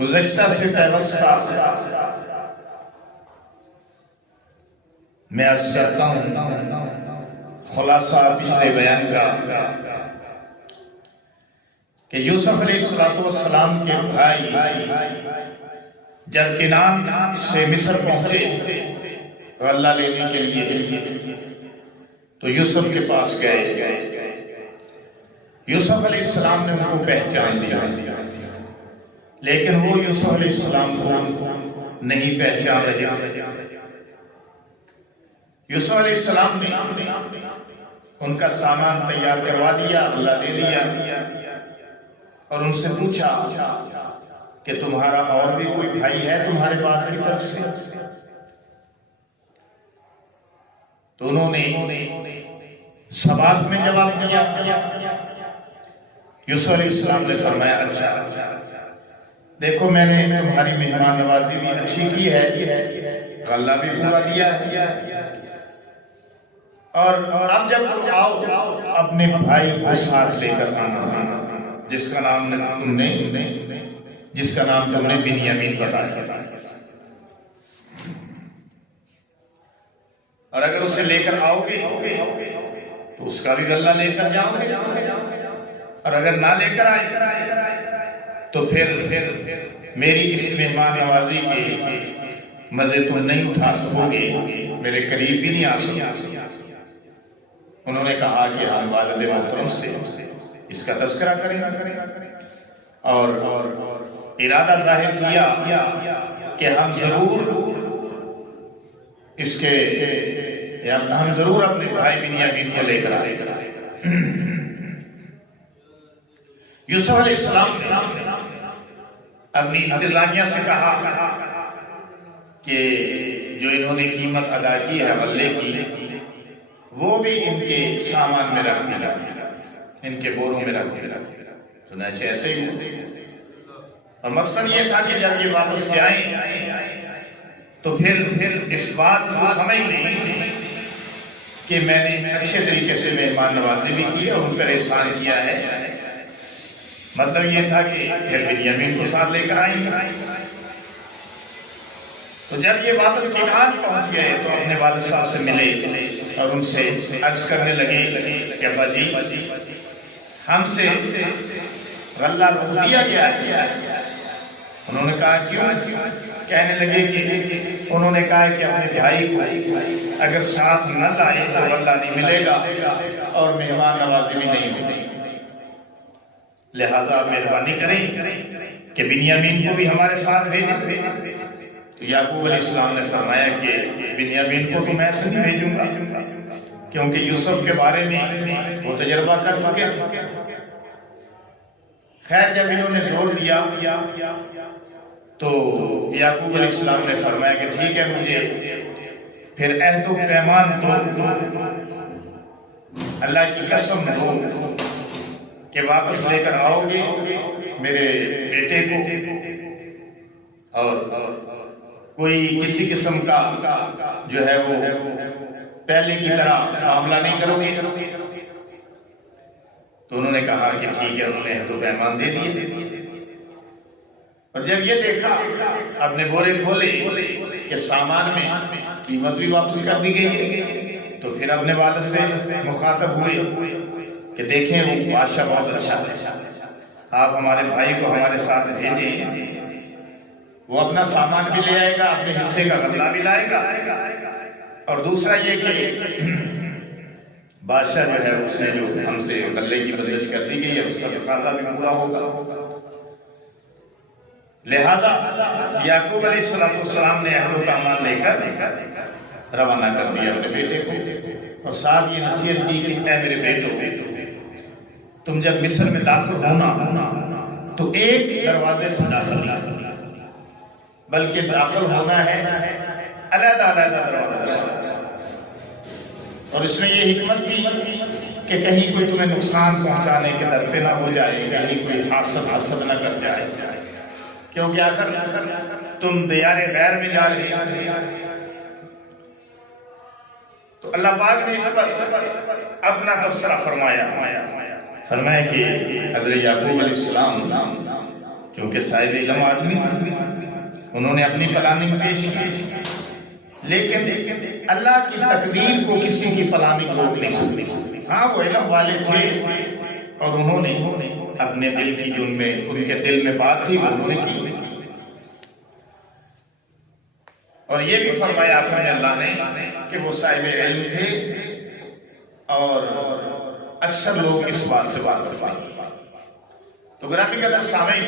گزشتہ سے پیوستہ میں عرض کرتا ہوں خلاصہ پچھلے بیان کا کہ یوسف علیہ السلام کے بھائی جب کنعان سے مصر پہنچے غلہ لینے کے لیے تو یوسف کے پاس گئے۔ یوسف علیہ السلام نے ان کو پہچان لیا، لیکن وہ یوسف علیہ السلام کو نہیں پہچان رہے تھے۔ یوسف علیہ السلام نے ان کا سامان تیار کروا دیا، غلہ دے دیا اور ان سے پوچھا کہ تمہارا اور بھی کوئی بھائی ہے تمہارے باپ کی طرف سے؟ تو انہوں نے سوال میں جواب دیا۔ یوسف علیہ السلام نے فرمایا اچھا دیکھو میں نے تمہاری مہمان نوازی بھی اچھی کی ہے، غلہ بھی پورا دیا ہے، اور اب جب تم آؤ اپنے بھائی کو ساتھ لے کر آنا جس کا نام تم نے بنیامین بتایا، اور اگر اسے لے کر آؤ گے تو اس کا بھی غلہ لے کر جاؤ گے، اور اگر نہ لے کر آئے تو پھر میری اس مہمان نوازی کے مزے تم نہیں اٹھا سکو گے، میرے قریب بھی نہیں آ سکو۔ انہوں نے کہا کہ ہم والد محترم سے اس کا تذکرہ کریں، اور ارادہ ظاہر کیا کہ ہم ضرور اپنے بھائی بنیامین کو لے کر آئیں۔ یوسف علیہ السلام نے اپنی انتظامیہ سے کہا کہ جو انہوں نے قیمت ادا کی ہے غلے کی وہ بھی ان کے سامان میں رکھ دیا، ان کے بوروں میں رکھ دیا۔ چنانچہ ایسے ہی اور مقصد یہ تھا کہ جب یہ واپس جائیں تو پھر اس بات کو سمجھ لیں کہ میں نے اچھے طریقے سے مہمان نوازی بھی کی اور ان پر احسان کیا ہے۔ مطلب یہ تھا کہ پھر بنیامین کو ساتھ لے کر آئیں گے۔ تو جب یہ واپس کنعان پہنچ گئے تو اپنے والد صاحب سے ملے اور ان سے عرض کرنے لگے کہ ابا جی ہم سے غلہ روک دیا گیا ہے۔ انہوں نے کہا کیوں؟ کہنے لگے کہ انہوں نے کہا کہ اپنے بھائی کو اگر ساتھ نہ لائے تو غلہ نہیں ملے گا اور مہمان نوازی بھی نہیں ہوگی، لہذا مہربانی کریں کہ بنیامین کو بھی ہمارے ساتھ بھیجیں۔ تو یعقوب علیہ السلام نے فرمایا کہ بنیامین کو تو میں ایسے نہیں بھیجوں گا، کیونکہ یوسف کے بارے میں وہ تجربہ کر چکے تھے۔ خیر جب انہوں نے زور دیا تو یعقوب علیہ السلام نے فرمایا کہ ٹھیک ہے، مجھے پھر عہد و پیمان تو اللہ کی قسم ہو کہ واپس لے کر آؤ گے میرے بیٹے کو، اور کوئی کسی قسم کا جو ہے وہ پہلے کی طرح معاملہ نہیں کرو گے۔ تو انہوں نے کہا کہ ٹھیک ہے، انہوں نے عہد و پیمان دے دیے۔ اور جب یہ دیکھا اپنے بورے کھولے کہ سامان میں قیمت بھی واپس کر دی گئی ہے، تو پھر اپنے والد سے مخاطب ہوئے کہ دیکھیں وہ بادشاہ بہت اچھا ہے، آپ ہمارے بھائی کو ہمارے ساتھ بھیجیں، وہ اپنا سامان بھی لے آئے گا، اپنے حصے کا غلہ بھی لائے گا، اور دوسرا یہ کہ بادشاہ جو ہے اس نے جو ہم سے غلے کی بندش کر دی گئی ہے اس کا تقاضا بھی پورا ہوگا۔ لہذا یعقوب علیہ السلام نے عہد و پیمان لے کر روانہ کر دیا اپنے بیٹے کو، اور ساتھ یہ نصیحت کی کہ اے میرے بیٹو تم جب مصر میں داخل ہونا تو ایک دروازے سے داخل نہیں، بلکہ داخل ہونا ہے علیحدہ دروازے سے۔ اور اس میں یہ حکمت تھی کہ کہیں کوئی تمہیں نقصان پہنچانے کے در پہ نہ ہو جائے، کہیں کوئی حاسد نہ کر جائے، کیونکہ آخر تم دیار غیر میں جا رہے ہو۔ تو اللہ پاک نے اس پر اپنا تبصرہ فرمایا کہ حضرت یعقوب علیہ السلام چونکہ صاحب علم آدمی تھے، انہوں نے اپنی پلاننگ پیش کی، لیکن اللہ کی تقدیر کو کسی کی پلاننگ روک نہیں سکتی۔ ہاں وہ علم والے تھے اور انہوں نے اپنے دل کی جو ان کے دل میں بات تھی وہ انہوں نے کی۔ اور یہ بھی فرمایا اپنے اللہ نے کہ وہ صاحب علم تھے اور اکثر لوگ اس بات سے واقف ہیں۔ تو گرامی قدر سامعین،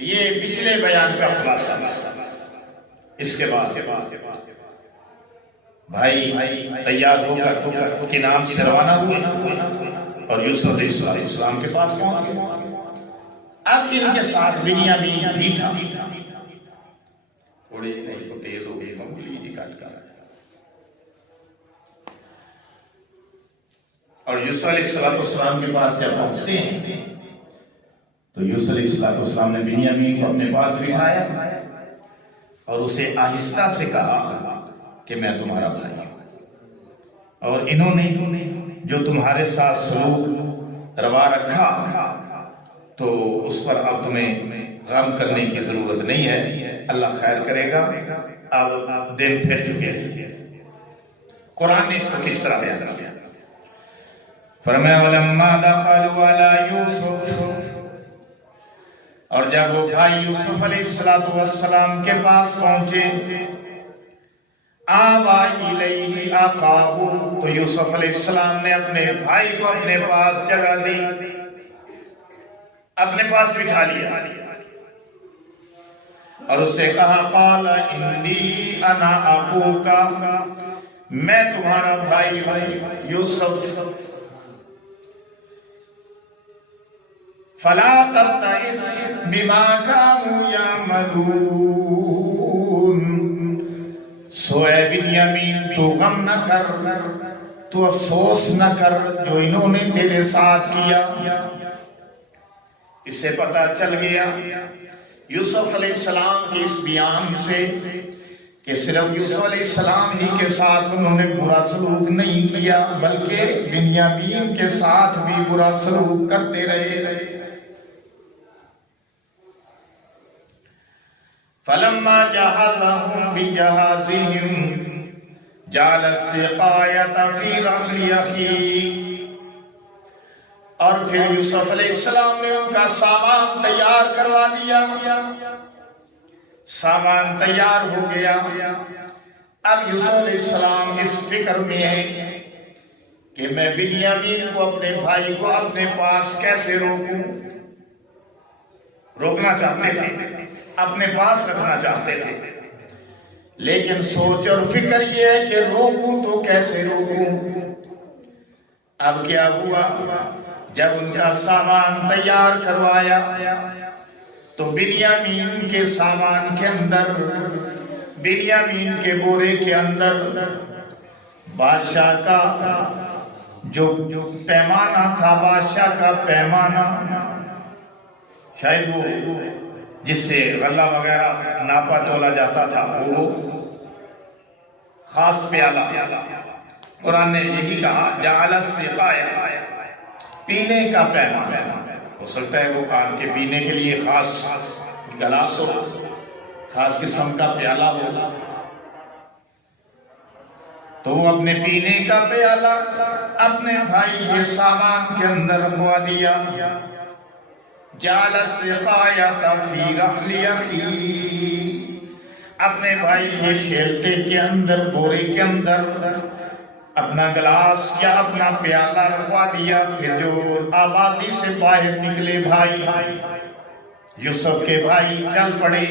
یہ پچھلے بیان کا خلاصہ ہے۔ اس کے بعد بھائی تیار ہو کر کنعان سے روانہ ہوئے اور یوسف علیہ السلام کے پاس پہنچ گئے۔ اب ان کے ساتھ بنیامین بھی تھا۔ تھوڑی نہیں تو تیز ہو گئی، معمولی جی کاٹ کر، اور یوسف علیہ السلام کے پاس جب پہنچتے ہیں تو یوسف علیہ السلام نے بنیامین کو اپنے پاس بٹھایا اور اسے آہستہ سے کہا کہ میں تمہارا بھائی ہوں، اور انہوں نے جو تمہارے ساتھ سلوک روا رکھا تو اس پر اب تمہیں غم کرنے کی ضرورت نہیں ہے، اللہ خیر کرے گا، اب دن پھر چکے ہیں۔ قرآن نے اس کو کس طرح بیان کیا؟ فرمایا وَلَمَّا دَخَلُوا عَلَى يُوسُفَ، اور جب وہ بھائی یوسف علیہ السلام کے پاس پہنچے، آوَا إِلَيْهِ أَخَاهُ، تو یوسف علیہ السلام نے اپنے بھائی کو اپنے پاس جگہ دی، اپنے پاس بٹھا لیا اور اس سے کہا قَالَ إِنِّي أَنَا أَخُوكَ، میں تمہارا بھائی ہوں یوسف، فَلَا تَبْتَئِسْ بِمَا كَانُوا يَعْمَلُونَ، سو اے بنیامین تو غم نہ کر، تو افسوس نہ کر جو انہوں نے تیرے ساتھ کیا۔ اس سے پتہ چل گیا یوسف علیہ السلام کے اس بیان سے کہ صرف یوسف علیہ السلام ہی کے ساتھ انہوں نے برا سلوک نہیں کیا، بلکہ بنیامین کے ساتھ بھی برا سلوک کرتے رہے۔ فَلَمَّا جَهَزَهُمْ بِجَهَازِهِمْ جَعَلَ السِّقَایَةَ فِي رَحْلِ أَخِیهِ، اور پھر یوسف علیہ السلام نے ان کا سامان تیار کروا دیا، سامان تیار ہو گیا۔ اب یوسف علیہ السلام اس فکر میں ہیں کہ میں بنیامین کو، اپنے بھائی کو اپنے پاس کیسے روکوں۔ روکنا چاہتے تھے، اپنے پاس رکھنا چاہتے تھے، لیکن سوچ اور فکر یہ ہے کہ روکوں تو کیسے روکوں۔ اب کیا ہوا، جب ان کا سامان تیار کروایا تو بنیامین کے سامان کے اندر، بنیامین کے بورے کے اندر بادشاہ کا جو پیمانہ تھا، بادشاہ کا پیمانہ، شاید وہ جس سے غلہ وغیرہ ناپا تولا جاتا تھا، وہ خاص پیالہ، قرآن نے یہی کہا جعل السقایا، پینے کا پیمانہ، ہو سکتا ہے وہ آپ کے پینے کے لیے خاص گلاس ہو، خاص قسم کا پیالہ ہو، تو وہ اپنے پینے کا پیالہ اپنے بھائی کے سامان کے اندر رکھوا دیا۔ جعل السقایۃ فی رحل اخیہ، اپنے بھائی کے شیلتے کے اندر، بورے کے اندر اپنا گلاس یا اپنا پیالہ رکھوا دیا۔ پھر جو آبادی سے باہر نکلے بھائی، یوسف کے بھائی چل پڑے،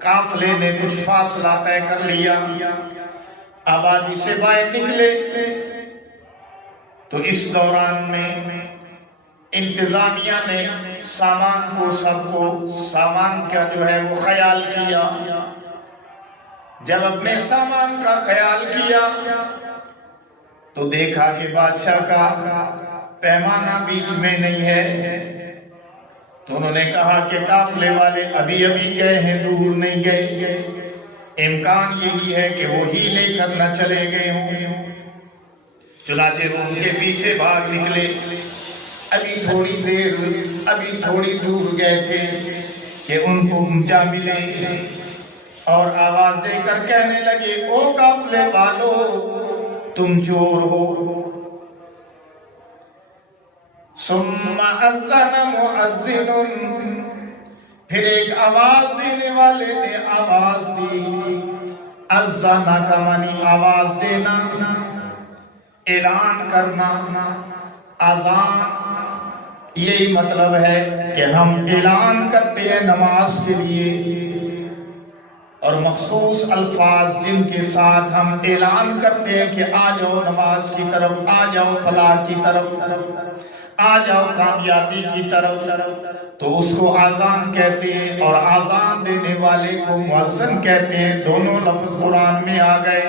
قافلے نے کچھ فاصلہ طے کر لیا، آبادی سے باہر نکلے تو اس دوران میں انتظامیہ نے سامان کو، سب کو سامان کا جو ہے وہ خیال کیا۔ جب اپنے سامان کا خیال کیا تو دیکھا کہ بادشاہ کا پیمانہ بیچ میں نہیں ہے، تو انہوں نے کہا کہ قافلے والے ابھی گئے ہیں، دور نہیں گئے، امکان یہی ہے کہ وہی لے کر نہ چلے گئے ہوں۔ چنانچہ وہ ان کے پیچھے بھاگ نکلے ابھی تھوڑی دیر ہوئی، ابھی تھوڑی دور گئے تھے کہ ان کو جا ملے اور آواز دے کر کہنے لگے او قافلے والو تم چور ہو۔ ثم اذن مؤذن، پھر ایک آواز دینے والے نے آواز دی۔ اذن کا معنی آواز دینا، اعلان کرنا، اذان یہی مطلب ہے کہ ہم اعلان کرتے ہیں نماز کے لیے، اور مخصوص الفاظ جن کے ساتھ ہم اعلان کرتے ہیں کہ آ جاؤ نماز کی طرف، آ جاؤ فلاح کی طرف، آ جاؤ کامیابی کی طرف، تو اس کو آذان کہتے ہیں، اور آذان دینے والے کو مؤذن کہتے ہیں۔ دونوں لفظ قرآن میں آ گئے،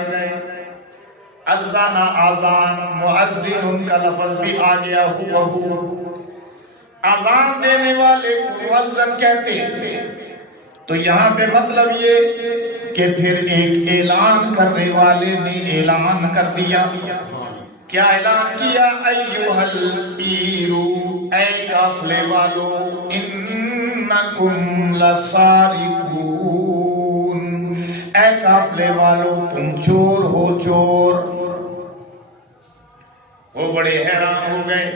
اذان آذان، مؤذن کا لفظ بھی آ گیا ہو۔ آذان دینے والے کو مؤذن کہتے ہیں۔ تو یہاں پہ مطلب یہ کہ پھر ایک اعلان کرنے والے نے اعلان کر دیا۔ کیا اعلان کیا؟ ایھا العیرو، اے قافلے والو، انکم لسارقون، اے قافلے والو تم چور ہو، چور۔ وہ بڑے حیران ہو گئے،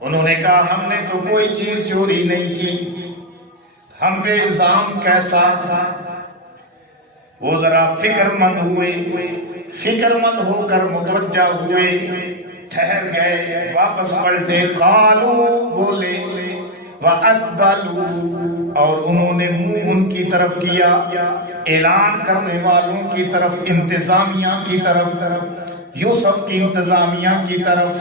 انہوں نے کہا ہم نے تو کوئی چیز چوری نہیں کی، ہم پہ الزام کیسا؟ وہ ذرا فکر مند ہوئے، فکر مند ہو کر متوجہ ہوئے، ٹھہر گئے، واپس پلٹے، قالو بولے، وَأَقْبَلُوا، اور انہوں نے منہ ان کی طرف کیا، اعلان کرنے والوں کی طرف، انتظامیہ کی طرف، یوسف کی انتظامیہ کی طرف،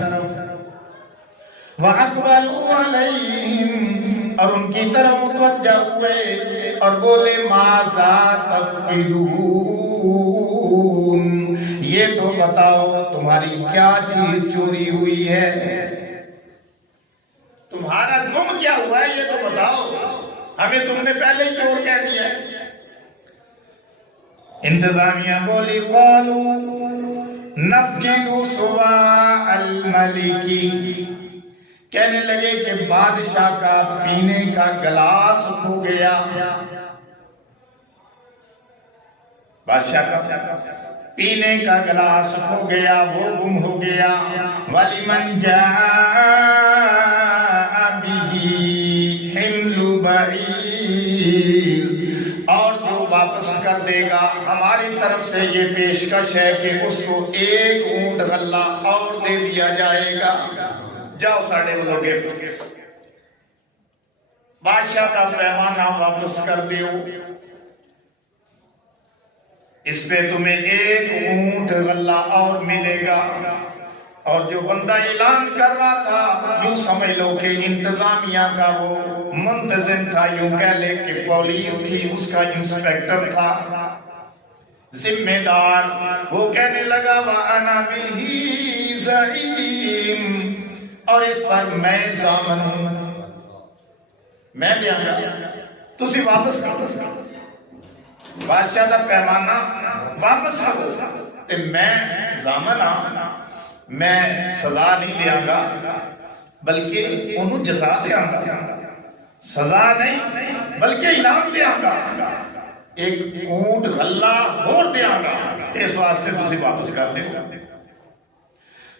وَأَقْبَلُوا عَلَيْهِمْ، اور ان کی طرف متوجہ ہوئے اور بولے ماذا تفقدون، یہ تو بتاؤ تمہاری کیا چیز چوری ہوئی ہے، تمہارا گم کیا ہوا ہے یہ تو بتاؤ، ہمیں تم نے پہلے ہی چور کہہ دیا۔ انتظامیہ بولی قالوا نفقد صواع الملک، کہنے لگے کہ بادشاہ کا پینے کا گلاس کھو گیا، بادشاہ کا پینے کا گلاس کھو گیا، وہ گم ہو گیا۔ وَلِمَنْ جَاءَ بِهِ حِمْلُ بَعِيرٍ، اور جو واپس کر دے گا ہماری طرف سے یہ پیشکش ہے کہ اس کو ایک اونٹ غلہ اور دے دیا جائے گا، جاؤ ساڑھے وہ گفٹ، بادشاہ کا پیمانہ واپس کر دیو، اس پہ تمہیں ایک اونٹ غلہ اور ملے گا۔ اور جو بندہ اعلان کر رہا تھا، یوں سمجھ لو کہ انتظامیہ کا وہ منتظم تھا، یوں کہہ لے کہ پولیس تھی، اس کا انسپیکٹر تھا، ذمہ دار، وہ کہنے لگا وَأَنَا بِهِ زَعِيمٌ، اور اس پر میں ضامن ہوں، میں دیا گا، تسی واپس کرو، بادشاہ دا پیمانہ واپس کرو، تے میں ضامن ہاں، میں سزا نہیں دیا گا بلکہ انہوں جزا دیا گا، سزا نہیں بلکہ انعام دیا گا، ایک اونٹ غلہ اور دیا گا، اس واسطے تسی واپس کر دے۔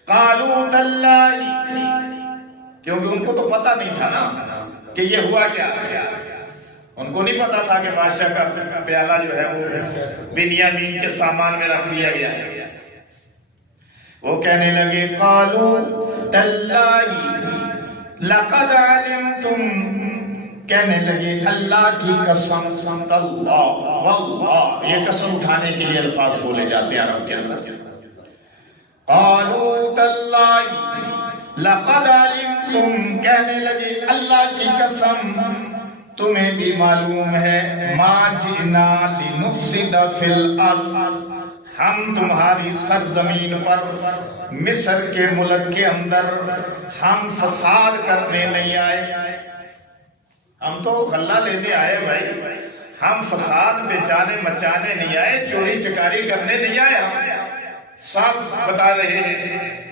قالوا تاللہ، کیونکہ ان کو تو پتہ نہیں تھا نا کہ یہ ہوا کیا، ان کو نہیں پتا تھا کہ بادشاہ کا پیالہ جو ہے وہ بنیامین کے سامان میں رکھ لیا گیا ہے۔ وہ کہنے لگے قالوا تاللہ لقد علمتم، کہنے لگے اللہ کی قسم، اللہ واللہ، یہ قسم اٹھانے کے لیے الفاظ بولے جاتے ہیں عرب کے اندر۔ قالوا تاللہ لقد علمتم، کہنے لگے اللہ کی قسم تمہیں بھی معلوم ہے، ما جئنا لنفسد فی الارض، ہم تمہاری سرزمین پر، مصر کے ملک کے اندر ہم فساد کرنے نہیں آئے، ہم تو غلہ لینے آئے بھائی، ہم فساد مچانے نہیں آئے، چوری چکاری کرنے نہیں آئے، ہم صاف بتا رہے ہیں۔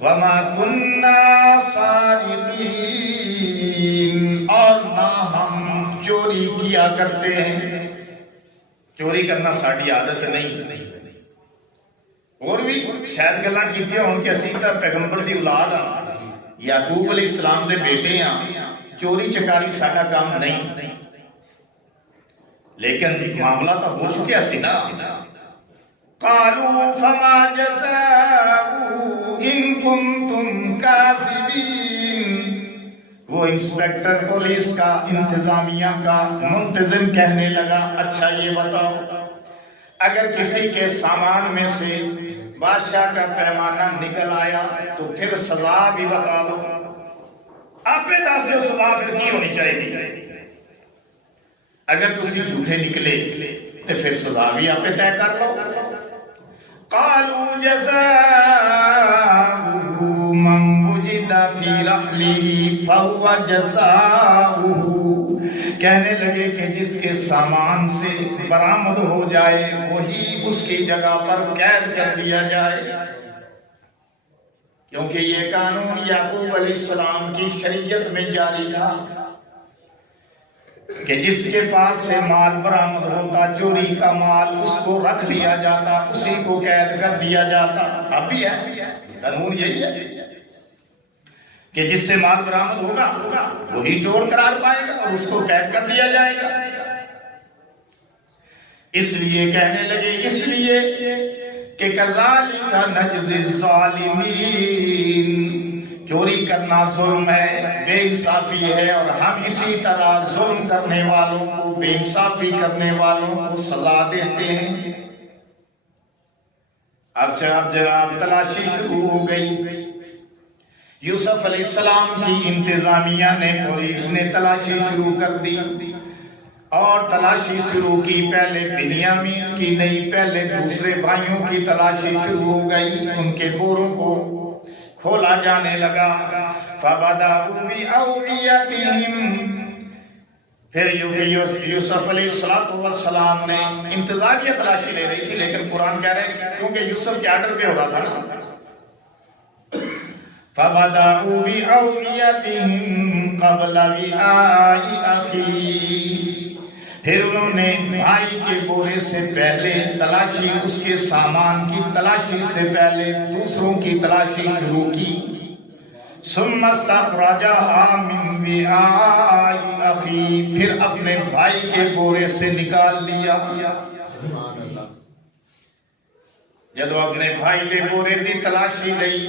وَمَا كُنَّا سَارِقِينَ، اور نہ ہم چوری کیا کرتے ہیں. چوری کرنا ساڑی عادت نہیں. اور بھی شاید گلاں کیتی ہون کہ اسی تا پیغمبر دی اولاد ہاں، یعقوب علیہ السلام دے بیٹے ہاں، چوری چکاری ساڈا کام نہیں. لیکن معاملہ تو ہو چکیا سی نا. قالوا فما جزاؤ ان کنتم کاذبین. وہ انسپیکٹر پولیس کا، انتظامیہ کا منتظم کہنے لگا اچھا یہ بتاؤ، اگر کسی کے سامان میں سے بادشاہ کا پیمانہ نکل آیا تو پھر سزا بھی بتا دو. آپ پہ دس دو سزا پھر کی ہونی چاہیے. اگر تسی جھوٹے نکلے تو پھر سزا بھی آپ پہ طے کر لو. قالوا جزاؤه من وجد في رحله فهو جزاؤه. کہنے لگے کہ جس کے سامان سے برآمد ہو جائے وہی اس کی جگہ پر قید کر دیا جائے. کیونکہ یہ قانون یعقوب علیہ السلام کی شریعت میں جاری تھا کہ جس کے پاس سے مال برآمد ہوتا، چوری کا مال، اس کو رکھ دیا جاتا، اسی کو قید کر دیا جاتا. اب بھی ہے قانون یہی ہے کہ جس سے مال برآمد ہوگا وہی چور قرار پائے گا اور اس کو قید کر دیا جائے گا. اس لیے کہنے لگے، اس لیے کہ کذالک نجزی الظالمین، چوری کرنا ظلم ہے، بے انصافی ہے، اور ہم اسی طرح ظلم کرنے والوں کو، بے انصافی کرنے والوں کو سزا دیتے ہیں. اب جناب تلاشی شروع ہو گئی. یوسف علیہ السلام کی انتظامیہ نے، پولیس نے تلاشی شروع کر دی، اور تلاشی شروع کی. پہلے بنیامین کی نہیں، پہلے دوسرے بھائیوں کی تلاشی شروع ہو گئی. ان کے بوروں کو کھولا جانے لگا. فَبَدَأُوا بِأَوْعِيَتِهِمْ. پھر یوسف علیہ السلام نے، انتظامیہ تلاشی لے رہی تھی، لیکن قرآن کہہ رہے ہیں کیونکہ یوسف کے آرڈر پہ ہو رہا تھا نا. فَبَدَأُوا بِأَوْعِيَتِهِمْ قَبْلَ وِعَاءِ أَخِيهِ. پھر انہوں نے بھائی کے بورے سے پہلے تلاشی، اس کے سامان کی تلاشی سے پہلے دوسروں کی تلاشی شروع کی. ثُمَّ اسْتَخْرَجَهَا مِنْ وِعَاءِ أَخِيهِ. پھر اپنے بھائی کے بورے سے نکال لیا. جب اپنے بھائی کے بورے دی تلاشی لئی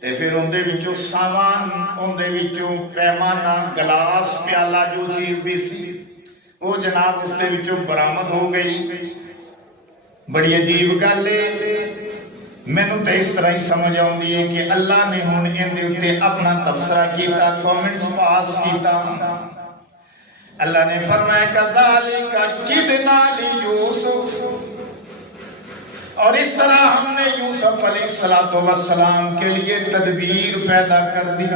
تے پھر اندے وچوں سامان، اندے وچوں پیمانہ، گلاس، پیالہ، جو چیز بھی سی وہ جناب اس دے وچوں برآمد ہو گئی. بڑی عجیب گل ہے. مینوں تے اس طرح ہی سمجھ آؤندی ہے کہ اللہ نے ہن ان دے اوتے اپنا تبصرہ کیتا، کامنٹس پاس کیتا. اللہ نے فرمایا کذالک کدنا لیوسف، اور اس طرح ہم نے یوسف علیہ السلام کے لیے تدبیر پیدا کر دی.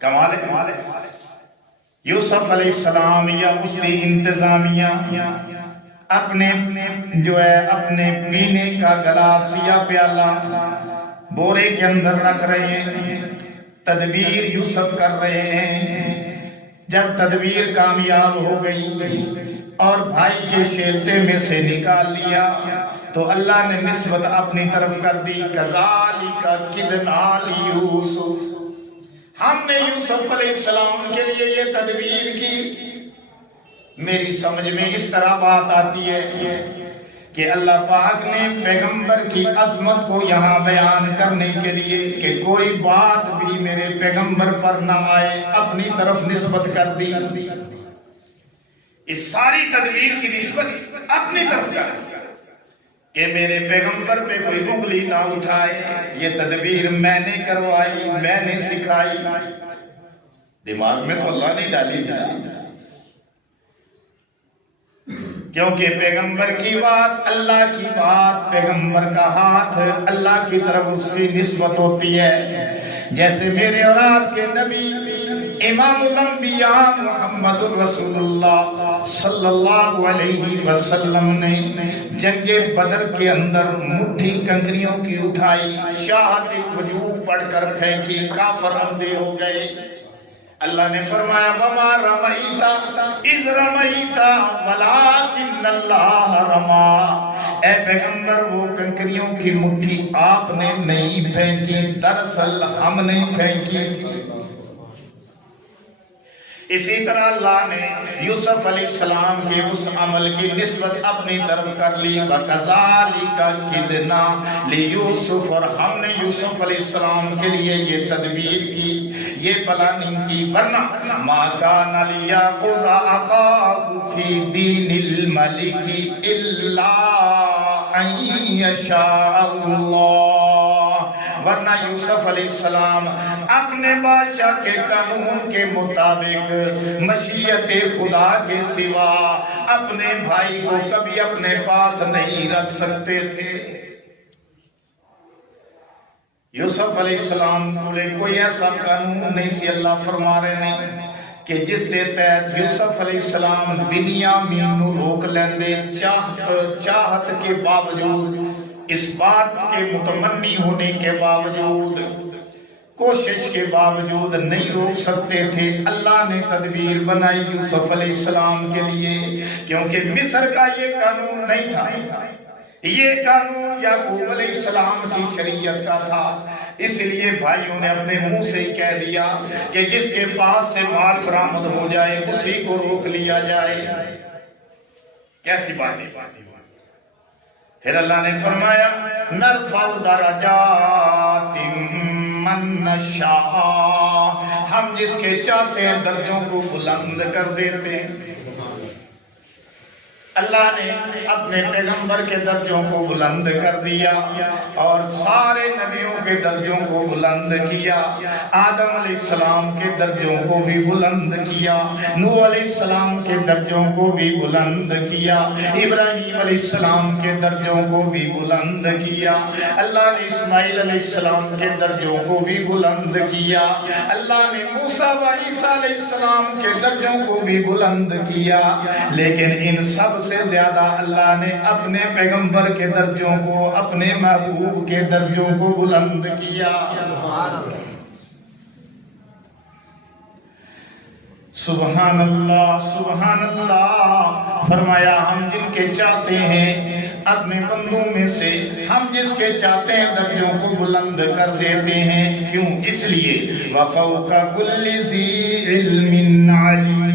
کمال ہے. یوسف علیہ السلام یا اس کی انتظامیہ اپنے جو ہے اپنے پینے کا گلاس یا پیالہ بورے کے اندر رکھ رہے ہیں، تدبیر یوسف کر رہے ہیں. جب تدبیر کامیاب ہو گئی اور بھائی کے شیلتے میں سے نکال لیا تو اللہ نے نسبت اپنی طرف کر دی. کذالک کدنا لیوسف، ہم نے یوسف علیہ السلام کے لیے یہ تدبیر کی. میری سمجھ میں اس طرح بات آتی ہے کہ اللہ پاک نے پیغمبر کی عظمت کو یہاں بیان کرنے کے لیے کہ کوئی بات بھی میرے پیغمبر پر نہ آئے اپنی طرف نسبت کر دی. اس ساری تدبیر کی نسبت اپنی طرف کر دی کہ میرے پیغمبر پہ کوئی انگلی نہ اٹھائے. یہ تدبیر میں نے کروائی، میں نے سکھائی. دماغ میں تو اللہ نے ڈالی تھی، کیونکہ پیغمبر کی بات اللہ کی بات، پیغمبر کا ہاتھ اللہ کی طرف اس کی نسبت ہوتی ہے. جیسے میرے اور آپ کے نبی امام الانبیاء محمد رسول اللہ صلی اللہ علیہ وسلم نے جنگ بدر کے اندر مٹھی کنکریوں کی اٹھائی، شاہد وجوب پڑھ کر پھینکی، کافر اندھے ہو گئے۔ اللہ نے فرمایا وَمَا رَمَيْتَ إِذْ رَمَيْتَ وَلَٰكِنَّ اللَّهَ رَمَىٰ۔ اے پیغمبر وہ کنکریوں کی مٹھی آپ نے نہیں پھینکی، دراصل ہم نے پھینکی تھی۔ اسی طرح اللہ نے یوسف علیہ السلام کے اس عمل کی نسبت اپنی طرف کر لی، وَكَذَلِكَ كِدْنَا لِيُوسُفَ، اور ہم نے یوسف علیہ السلام کے لیے یہ تدبیر کی، یہ پلاننگ کی، ورنہ مَا كَانَ لِيَأْخُذَ أَخَاهُ فِي دِينِ الْمَلِكِ إِلَّا أَن يَشَاءَ اللَّهُ، ورنہ یوسف علیہ السلام اپنے بادشاہ کے قانون کے مطابق مشیت خدا کے سوا اپنے بھائی کو کبھی اپنے پاس نہیں رکھ سکتے تھے۔ یوسف علیہ السلام بولے کوئی ایسا قانون نہیں سی، اللہ فرما رہے ہیں کہ جس دے تحت یوسف علیہ السلام بنیامین نو روک لیندے، چاہت کے باوجود، اس بات کے متمنی ہونے کے باوجود، کوشش کے باوجود نہیں روک سکتے تھے۔ اللہ نے تدبیر بنائی یوسف علیہ السلام کے لیے، کیونکہ مصر کا یہ قانون نہیں تھا، یہ قانون یعقوب علیہ السلام کی شریعت کا تھا۔ اس لیے بھائیوں نے اپنے منہ سے ہی کہہ دیا کہ جس کے پاس سے مال برآمد ہو جائے اسی کو روک لیا جائے۔ کیسی بات ہے؟ پھر اللہ نے فرمایا نرفع درجات من نشاء، ہم جس کے چاہتے ہیں درجوں کو بلند کر دیتے ہیں۔ اللہ نے اپنے پیغمبر کے درجوں کو بلند کر دیا اور سارے نبیوں کے درجوں کو بلند کیا، آدم علیہ السلام کے درجوں کو بھی بلند کیا، نوح علیہ السلام کے درجوں کو بھی بلند کیا، ابراہیم علیہ السلام کے درجوں کو بھی بلند کیا، اللہ نے اسماعیل علیہ السلام کے درجوں کو بھی بلند کیا، اللہ نے موسیٰ و عیسیٰ علیہ السلام کے درجوں کو بھی بلند کیا، لیکن ان سب سے زیادہ اللہ نے اپنے پیغمبر کے درجوں کو، اپنے محبوب کے درجوں کو بلند کیا۔ سبحان اللہ سبحان اللہ۔ فرمایا ہم جن کے چاہتے ہیں اپنے بندوں میں سے، ہم جس کے چاہتے ہیں درجوں کو بلند کر دیتے ہیں۔ کیوں؟ اس لیے وَفَوْقَ كُلِّ ذِي عِلْمٍ عَلِيمٍ،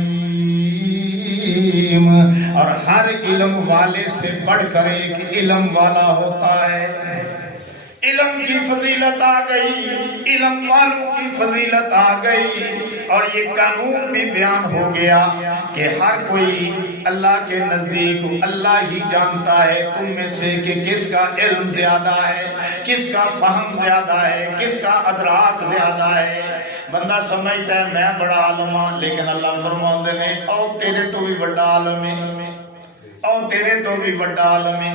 اور ہر علم والے سے بڑھ کر ایک علم والا ہوتا ہے۔ علم کی فضیلت آ گئی، علم والوں کی فضیلت آ گئی، اور یہ قانون بھی بیان ہو گیا کہ ہر کوئی اللہ کے نزدیک اللہ ہی جانتا ہے تم میں سے کہ کس کا علم زیادہ ہے، کس کا فہم زیادہ ہے، کس کا ادراک زیادہ ہے۔ بندہ سمجھتا ہے میں بڑا عالم ہوں، لیکن اللہ فرماندے نے او تیرے تو بھی بڑا عالم ہے، او تیرے تو بھی بڑا عالم ہے۔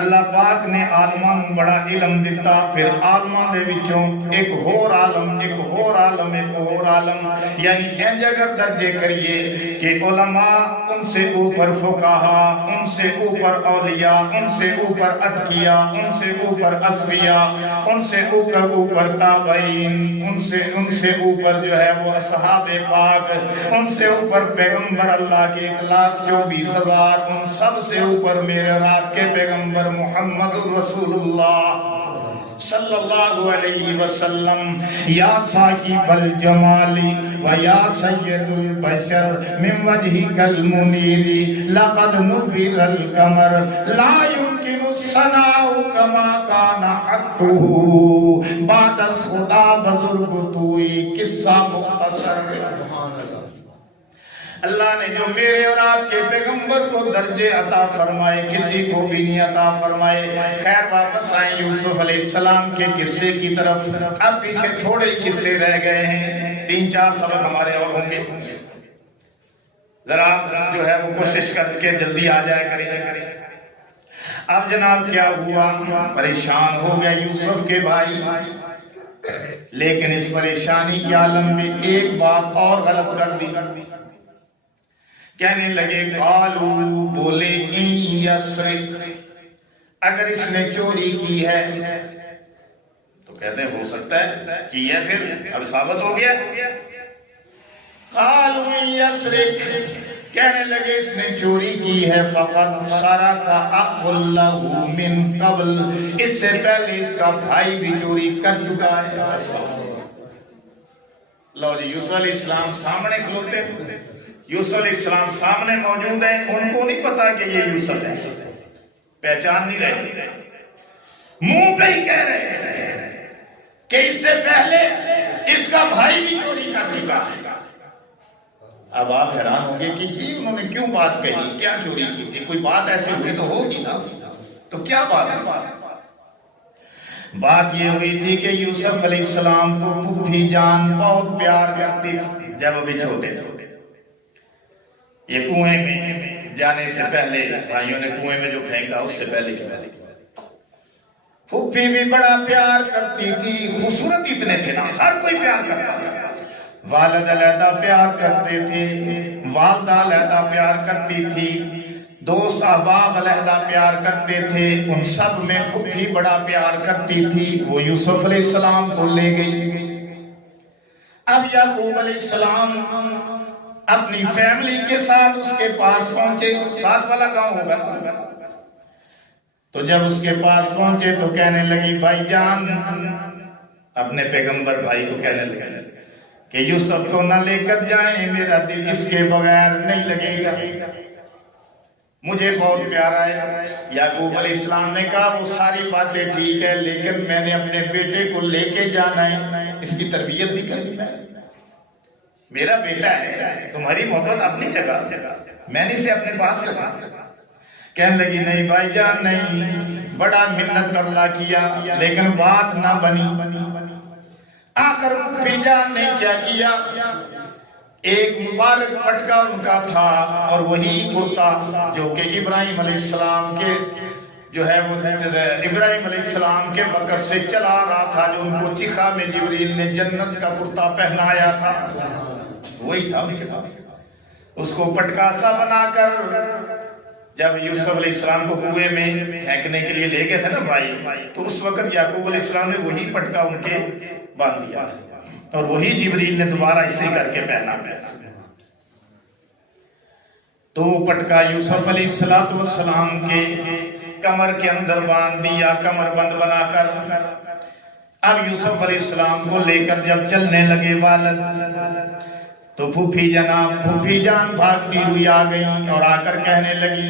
اللہ پاک نے عالمان بڑا علم دیتا، پھر عالمان دے وچوں ایک ہور عالم، ایک ہور عالم، ایک ہور عالم، یعنی انج اگر درجے کریے کہ علماء ان سے اوپر فقہا، ان سے اوپر اولیاء، ان سے اوپر اتقیاء، ان سے اوپر اصفیاء، ان سے اوپر تابعین، ان سے اوپر جو ہے وہ اصحاب پاک، ان سے اوپر پیغمبر اللہ کے 1,24,000، ان سب سے اوپر میرے آپ کے پیغمبر محمد رسول اللہ صلی اللہ علیہ وسلم۔ یا صاحب الجمال و یا سید البشر من وجهك المنیر لقد نور القمر لا يمكن الصناع كما كان حقه بعد خدا بزرگ توئی قصہ مختصر۔ اللہ نے جو میرے اور آپ کے پیغمبر کو درجے عطا فرمائے کسی کو بھی نہیں عطا فرمائے۔ خیر واپس آئیں یوسف علیہ السلام کے قصے کی طرف۔ اب پیچھے تھوڑے قصے رہ گئے ہیں، 3-4 سبق ہمارے اور ہوں گے، ذرا جو ہے وہ کوشش کر کے جلدی آ جائے کریں۔ اب جناب کیا ہوا؟ پریشان ہو گیا یوسف کے بھائی، لیکن اس پریشانی کے عالم میں ایک بات اور غلط کر دی. کہنے لگے قالو بولے ان یسرق، اگر اس نے چوری کی ہے تو کہتے ہیں ہو سکتا ہے کہ یہ پھر اب ثابت ہو گیا. قالو ان یسرق، کہنے لگے اس نے چوری کی ہے فقط سرق اخ لہ من قبل، اس سے پہلے اس کا بھائی بھی چوری کر چکا ہے. لو جی یوسف علیہ السلام سامنے کھلوتے، یوسف علیہ السلام سامنے موجود ہیں، ان کو نہیں پتا کہ یہ یوسف ہے، پہچان نہیں رہے، منہ پہ ہی کہہ رہے ہیں کہ اس سے پہلے اس کا بھائی بھی چوری کر چکا ہے. اب آپ حیران ہوں گے کہ یہ انہوں نے کیوں بات کہی، کیا چوری کی تھی؟ کوئی بات ایسی ہوئی تو ہوگی نا، تو کیا بات ہے؟ بات یہ ہوئی تھی کہ یوسف علیہ السلام کو پھوپھی جان بہت پیار کرتی تھی جب ابھی چھوٹے تھے. یہ کنویں میں جانے سے پہلے بھائیوں نے کنویں میں جو پھینکا اس سے پہلے پھوپھی بھی بڑا پیار کرتی تھی. خوبصورت اتنے تھے نا، ہر کوئی پیار کرتا تھا. والد علیحدہ پیار کرتے تھے، والدہ علیحدہ پیار کرتی تھی، دوست احباب علیحدہ پیار کرتے تھے، ان سب میں پھوپھی بڑا پیار کرتی تھی. وہ یوسف علیہ السلام کو لے گئی. اب یعقوب علیہ السلام اپنی فیملی کے ساتھ اس کے پاس پہنچے، ساتھ والا گاؤں ہوگا. تو جب اس کے پاس پہنچے تو کہنے لگی بھائی جان، اپنے پیغمبر بھائی کو کہنے لگے کہ یوسف کو نہ لے کر جائیں، میرا دل اس کے بغیر نہیں لگے گا، مجھے بہت پیارا ہے. یعقوب علیہ السلام نے کہا وہ ساری باتیں ٹھیک ہے، لیکن میں نے اپنے بیٹے کو لے کے جانا ہے، اس کی تربیت بھی کرنی ہے، میرا بیٹا ہے، تمہاری محبت اپنی جگہ، میں نے اسے اپنے پاس رکھا. کہنے لگی نہیں بھائی جان نہیں، بڑا منت اللہ کیا لیکن بات نہ بنی. آخر پھوپھی جان نے کیا کیا، ایک مبارک پٹکا ان کا تھا اور وہی کرتا جو کہ ابراہیم علیہ السلام کے جو ہے وہ ابراہیم علیہ السلام کے وقت سے چلا رہا تھا، جو ان کو چیخا میں جبریل نے جنت کا کرتا پہنایا تھا، وہی تھا ان کے پاس. اس کو پٹکا سا بنا کر جب یوسف علیہ السلام کو کنویں میں پھینکنے کے لیے لے گئے تھے نا بھائی، تو اس وقت یعقوب علیہ السلام نے وہی پٹکا ان کے باندھ دیا تھا اور وہی جبریل نے دوبارہ اسے کر کے پہنا. تو پٹکا یوسف علیہ السلام کے کمر کے اندر باندھ دیا، کمر بند بنا کر. اب یوسف علیہ السلام کو لے کر جب چلنے لگے والد، تو پھوپھی جان بھاگتی ہوئی آ گئی اور آ کر کہنے لگی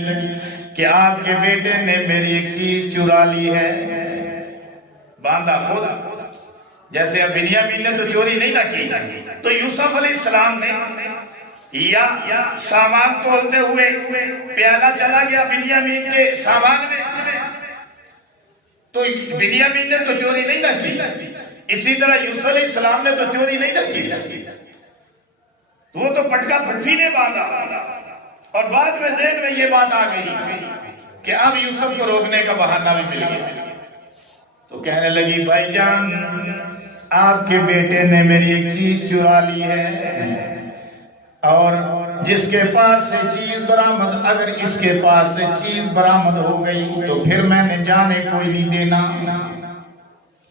کہ آپ کے بیٹے نے میری ایک چیز چرا لی ہے. باندھا خود، جیسے اب بنیامین نے تو چوری نہیں نہ کی، تو یوسف علیہ السلام نے یا سامان تولتے ہوئے پیالہ چلا گیا بنیامین کے سامان میں، تو بنیامین نے تو چوری نہیں نہ کی. اسی طرح یوسف علیہ السلام نے تو چوری نہیں نہ کی، وہ تو پٹکا پھوپھی نے باندھا. اور بعد میں ذہن میں یہ بات آ گئی کہ اب یوسف کو روکنے کا بہانہ بھی مل گیا. تو کہنے لگی بھائی جان، آپ کے بیٹے نے میری ایک چیز چرا لی ہے، اور جس کے پاس سے چیز برآمد، اگر اس کے پاس سے چیز برآمد ہو گئی تو پھر میں نے جانے کوئی نہیں دینا.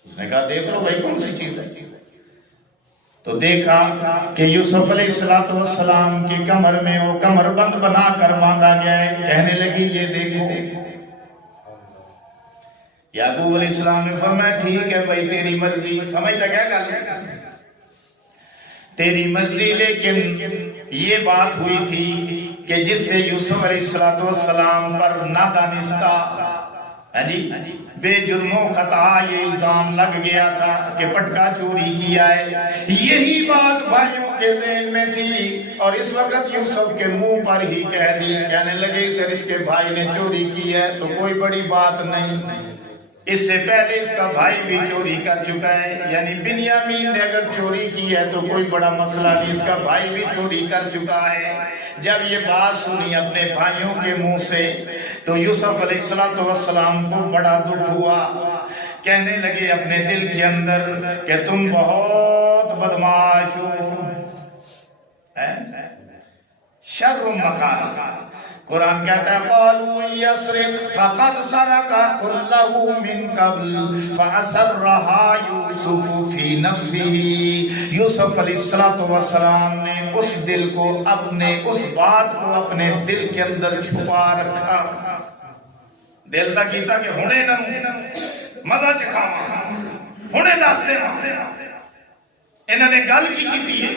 اس نے کہا دیکھ لو بھائی کون سی چیز ہے. تو دیکھا کہ یوسف علیہ السلام کی کمر میں وہ کمر بند بنا کر باندھا گیا ہے. کہنے لگی یہ دیکھو. یعقوب علیہ السلام نے فرمایا ٹھیک ہے بھائی تیری مرضی. سمجھتا کیا گل ہے؟ تیری مرضی. لیکن یہ بات ہوئی تھی کہ جس سے یوسف علیہ السلام پر نادانستہ بے جرم و خطا یہ الزام لگ گیا تھا کہ پٹکا چوری کیا ہے. یہی بات بھائیوں کے ذہن میں تھی اور اس وقت یوسف کے منہ پر ہی کہہ دی. کہنے لگے اگر اس کے بھائی نے چوری کی ہے تو کوئی بڑی بات نہیں، اس سے پہلے اس کا بھائی بھی چوری کر چکا ہے، یعنی بنیامین نے اگر چوری کی ہے تو کوئی بڑا مسئلہ نہیں، اس کا بھائی بھی چوری کر چکا ہے. جب یہ بات سنی اپنے بھائیوں کے منہ سے تو یوسف علیہ السلام کو بڑا دکھ ہوا. کہنے لگے اپنے دل کے اندر کہ تم بہت بدمعاش ہو. شر مکان. قرآن کہتا ہے قالوا یسرق فقد سرق قله من قبل فأسرها یوسف فی نفسه. یوسف علیہ السلام نے اس دل کو اس بات کو اپنے دل کے اندر چھپا رکھا. دل تا کیتا کہ ہونے نہ مزہ چکھاواں ہونے دستے انہوں نے گل کی ہے.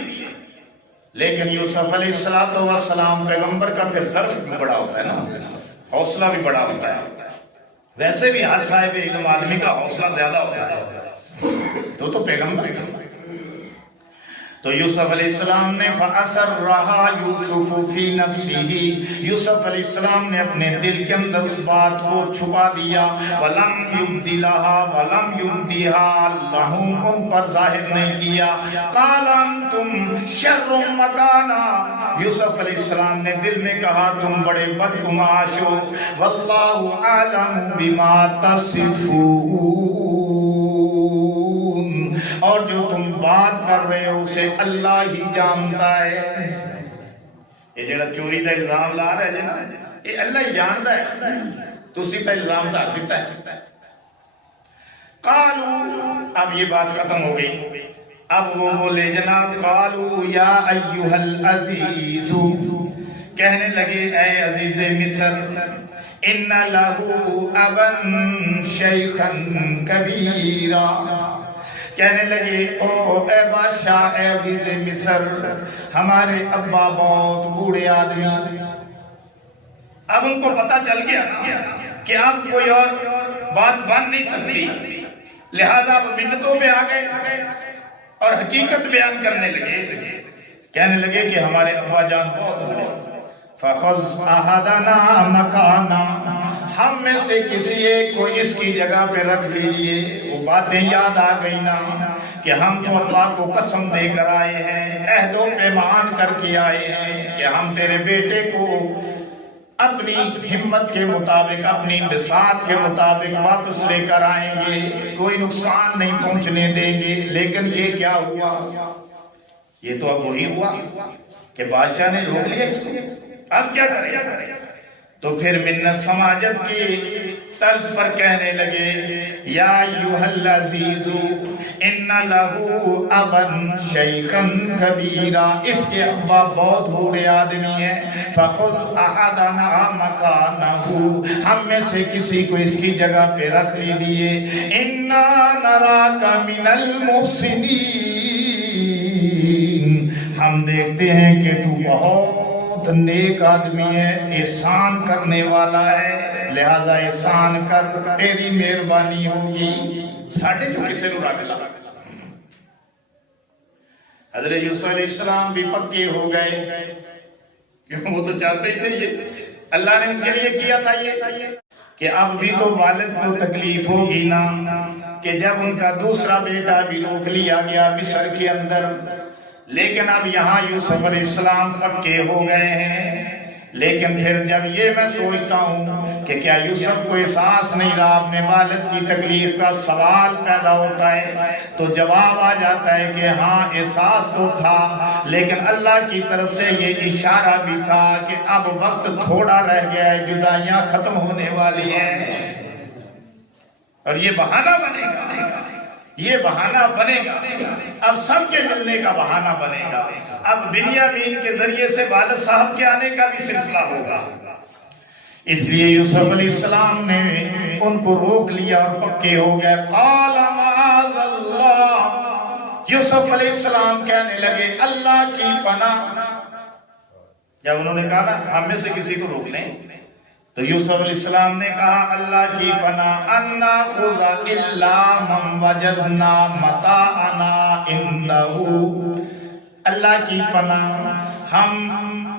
لیکن یوسف علیہ السلام پیغمبر کا پھر ظرف بھی بڑا ہوتا ہے نا, حوصلہ بھی بڑا ہوتا ہے. ویسے بھی ہر صاحب علم آدمی کا حوصلہ زیادہ ہوتا ہے, تو پیغمبر تھا. تو یوسف علیہ السلام نے فَأَسَرَّهَا يُوسُفُ فِي نَفْسِهِ. یوسف علیہ السلام نے اپنے دل کے اندر اس بات کو چھپا دیا. وَلَمْ يُبْدِلَهَا وَلَمْ يُبْدِهَا لَهُمْ, ان پر ظاہر نہیں کیا. قَالَ أَنْتُمْ شَرٌّ مَكَانًا. یوسف علیہ السلام نے دل میں کہا تم بڑے بدگماش ہو. وَاللَّهُ أَعْلَمُ بِمَا تَصِفُونَ. اور جو تم بات کر رہے ہو اسے اللہ ہی جانتا ہے. یہ جڑا چوری دا الزام لا رہے ہیں نا, یہ اللہ ہی جانتا ہے, تو اسی پہ الزام دار دیتا ہے. قالوا, اب یہ بات ختم ہو گئی. اب وہ بولے جناب قالوا یا ایھا العزیز, کہنے لگے اے عزیز مصر, ان لہ ابا شیخا کبیرا. کہنے لگے او اے بادشاہ, اے عزیز مصر, ہمارے ابا بہت بوڑھے آدمی. اب ان کو پتہ چل گیا کہ اب کوئی اور بات بن نہیں سکتی, لہذا وہ منتوں پہ آ گئے اور حقیقت بیان کرنے لگے. کہنے لگے کہ ہمارے ابا جان بہت بوڑھے. فَخَذْ أَحَدَنَا مَكَانًا, ہم میں سے کسی ایک کو اس کی جگہ پہ رکھ لیجئے. وہ باتیں یاد آ گئی نا کہ ہم تو اللہ کو قسم دے کر آئے ہیں, عہد و پیمان کر کے آئے ہیں کہ ہم تیرے بیٹے کو اپنی ہمت کے مطابق, اپنی بساط کے مطابق واپس لے کر آئیں گے, کوئی نقصان نہیں پہنچنے دیں گے. لیکن یہ کیا ہوا؟ یہ تو اب وہی ہوا کہ بادشاہ نے روک لیا اس کو. اب کیا کریں؟ تو پھر منت سماجت کی طرز پر کہنے لگے یا ایھا العزیز ان لہ ابا شیخا کبیرا, اس کے ابا بہت بوڑھے آدمی ہیں. فخذ احدنا مکانہ, ہم میں سے کسی کو اس کی جگہ پہ رکھ لیجئے. انا نراک من المحسنین, ہم دیکھتے ہیں کہ تو بہت نیک آدمی ہے, احسان کرنے والا ہے, لہذا احسان کر, تیری مہربانی ہوگی. ساڑھے جو کسے نو رکھ لا. حضرت یوسف علیہ السلام بھی پکے ہو گئے, کیوں وہ تو چاہتے ہی تھے. یہ اللہ نے ان کے لیے کیا تھا یہ کہ اب بھی تو والد کو تکلیف ہوگی نا کہ جب ان کا دوسرا بیٹا بھی روک لیا گیا مصر کے اندر. لیکن اب یہاں یوسف علیہ السلام پکے ہو گئے ہیں. لیکن پھر جب یہ میں سوچتا ہوں کہ کیا یوسف کو احساس نہیں رہا اپنے والد کی تکلیف کا, سوال پیدا ہوتا ہے تو جواب آ جاتا ہے کہ ہاں احساس تو تھا, لیکن اللہ کی طرف سے یہ اشارہ بھی تھا کہ اب وقت تھوڑا رہ گیا ہے, جدائیاں ختم ہونے والی ہیں. اور یہ بہانہ بنے گا, یہ بہانہ بنے گا, اب سب کے ملنے کا بہانہ بنے گا. اب بنیامین کے ذریعے سے والد صاحب کے آنے کا بھی سلسلہ ہوگا. اس لیے یوسف علیہ السلام نے ان کو روک لیا اور پکے ہو گئے. قال معاذ اللہ, یوسف علیہ السلام کہنے لگے اللہ کی پناہ. جب انہوں نے کہا نا ہم میں سے کسی کو روک لیں, تو یوسف علیہ السلام نے کہا اللہ کی پناہ, ان ناخذ الا من وجدنا متاعنا عنده, اللہ کی پناہ ہم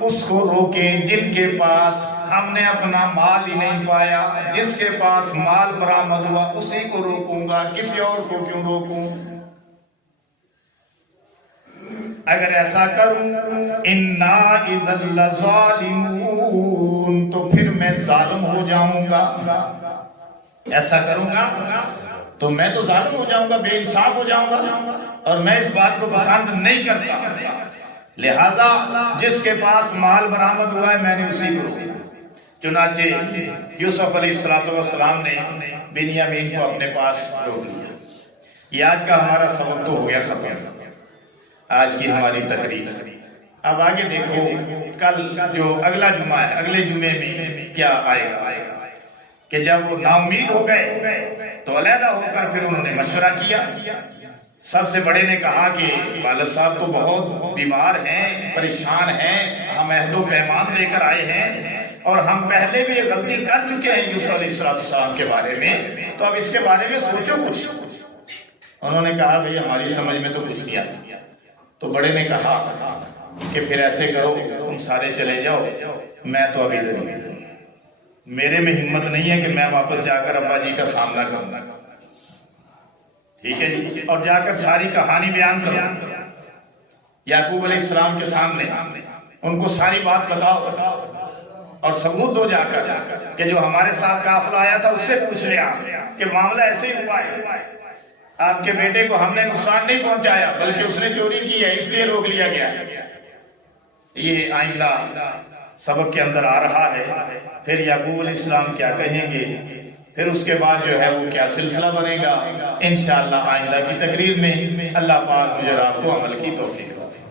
اس کو روکیں جن کے پاس ہم نے اپنا مال ہی نہیں پایا. جس کے پاس مال برآمد ہوا اسی کو روکوں گا, کسی اور کو کیوں روکوں. اگر ایسا کروں انا اذا لظالمون, تو پھر میں ظالم ہو جاؤں گا. ایسا کروں گا تو میں تو ظالم ہو جاؤں گا، بے انصاف ہو جاؤں گا، اور میں اس بات کو پسند نہیں کرتا۔ لہذا جس کے پاس مال برآمد ہوا ہے میں نے اسی کو روکا۔ چنانچہ یوسف علیہ السلام نے بنیامین کو اپنے پاس روک لیا۔ یہ آج کا ہمارا سبق تو ہو گیا ختم، آج کی ہماری تقریر۔ اب آگے دیکھو کل جو اگلا جمعہ ہے، اگلے جمعے میں کیا آئے گا کہ جب وہ نا امید ہو گئے تو علیحدہ ہو کر پھر انہوں نے مشورہ کیا۔ سب سے بڑے نے کہا کہ والد صاحب تو بہت بیمار ہیں، پریشان ہیں، ہم عہد و پیمان لے کر آئے ہیں اور ہم پہلے بھی یہ غلطی کر چکے ہیں یوسف علیہ السلام کے بارے میں، تو اب اس کے بارے میں سوچو کچھ۔ انہوں نے کہا بھئی ہماری سمجھ میں تو کچھ نہیں آتا۔ تو بڑے نے کہا کہ پھر ایسے کرو، تم سارے چلے جاؤ، میں تو ابھی ادھر ہی ہوں، میرے میں ہمت نہیں ہے کہ میں واپس جا کر ابا جی کا سامنا کروں، ٹھیک ہے جی، اور جا کر ساری کہانی بیان کروں یعقوب علیہ السلام کے سامنے، ان کو ساری بات بتاؤ اور ثبوت دو جا کر کہ جو ہمارے ساتھ قافلہ آیا تھا اس سے پوچھ لیا کہ معاملہ ایسے ہی ہوا ہے، آپ کے بیٹے کو ہم نے نقصان نہیں پہنچایا بلکہ اس نے چوری کی ہے، اس لیے روک لیا گیا۔ یہ آئندہ سبق کے اندر آ رہا ہے، پھر یعقوب علیہ السلام کیا کہیں گے، پھر اس کے بعد جو ہے وہ کیا سلسلہ بنے گا، انشاءاللہ آئندہ کی تقریر میں۔ اللہ پاک مجھے آپ کو عمل کی توفیق دے۔